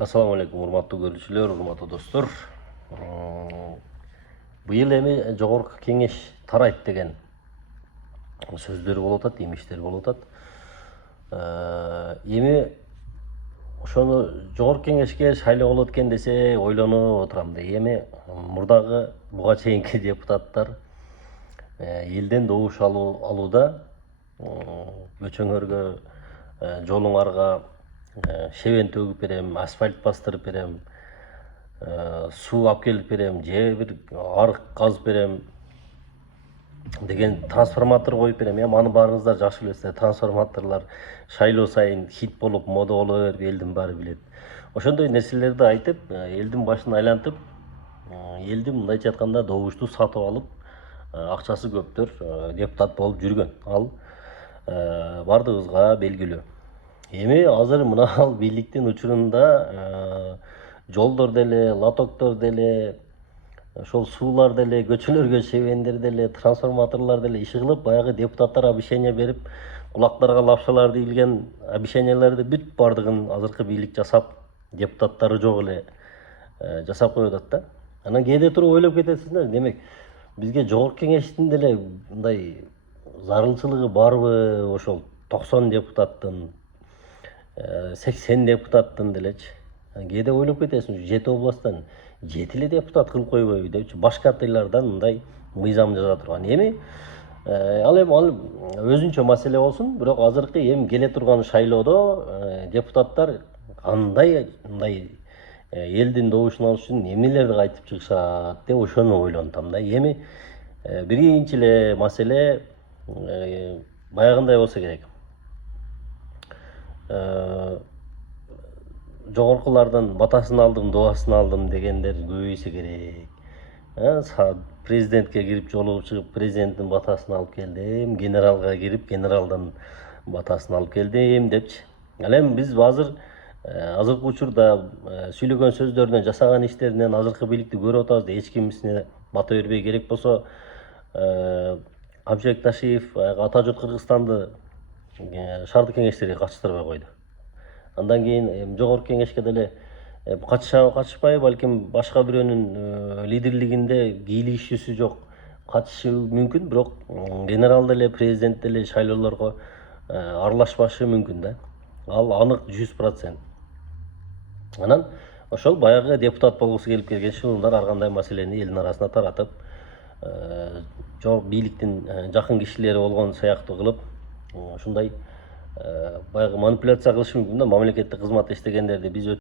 Assalamu alaikum, урматтуу көрүүчүлөр, урматтуу достор. Быйыл эми жогорку кеңеш тарайт деген сөздөр болуп атат, имиштер болуп атат. Эми ошону жогорку кеңешке шайлоо болот экен десе ойлонуп отурам да. Эми мурдагы буга чейинки депутаттар элден добуш алууда көчөңөргө, жолуңарга шебен төгүп берем, асфальт бастырып берем, суу алып келип берем, же бир арык казып берем деген трансформатор коюп берем. Аны баарыңыздар жакшы билесиздер. Трансформаторлор шайлоо сайын хит болуп, мода боло берип, элдин баары билет. Ошондой нерселерди айтып, элдин башын айлантып, элди мындайча айтканда добушту сатып алып, акчасы көптөр депутат болуп жүргөн. Ал бардыгыбызга белгилүү. Эми азыр мына бийликтин учурунда жолдор деле, лотоктор деле, ошол суулар деле, көчөлөргө шебендер деле, трансформаторлор деле иши кылып, баягы депутаттар обещание берип, кулактарга лапшаларды илген обещанияларды бүт бардыгын азыркы бийлик жасап, депутаттары жок эле жасап коюп атат да. Анан кээде туруп ойлоп кетесиздер, демек бизге жогорку кеңештин деле мындай зарылчылыгы барбы, ошол 90 депутаттын, 80 депутаттын делечи. Кээде ойлоп кетесиң, 7 областтан 7 эле депутат кылып койбойбу депчи, башка тыйлардан мындай мыйзам жаза турган. Эми ал өзүнчө маселе болсун, бирок азыркы эми келе турган шайлоодо депутаттар кандай мындай элдин добушун алыш үчүн эмнелерди айтып чыгышат деп ошону ойлонтам да. Эми биринчи эле маселе баягындай болсо керек. Жогоркулардан батасын алдым, дубасын алдым дегендер көбөйсө керек. Президентке кирип жолугуп чыгып, президенттин батасын алып келдим, генералга кирип, генералдан батасын алып келдим депчи. Ал эми биз азыркы учурда сүйлөгөн сөздөрүнөн, жасаган иштеринен азыркы бийликти көрүп атабыз да, эч кимисине бата бербей, керек болсо Камчыбек Ташиев ата журт Кыргызстанды шаардык кеңештерге катыштырбай койду. Андан кийин жогорку кеңешке деле катышпай, балким башка бирөөнүн лидерлигинде бийлигишүүсү жок катышы мүмкүн, бирок генерал деле, президент деле шайлоолорго аралашпашы мүмкүн да. Ал анык 100%. Анан ошол баягы депутат болгусу келип келген шылымдар ар кандай маселени элдин арасына таратып, бийликтин жакын кишилери болгон сыяктуу кылып, ушундай баягы манипуляция кылышы мүмкүн да. Мамлекеттик кызматта иштегендерди биз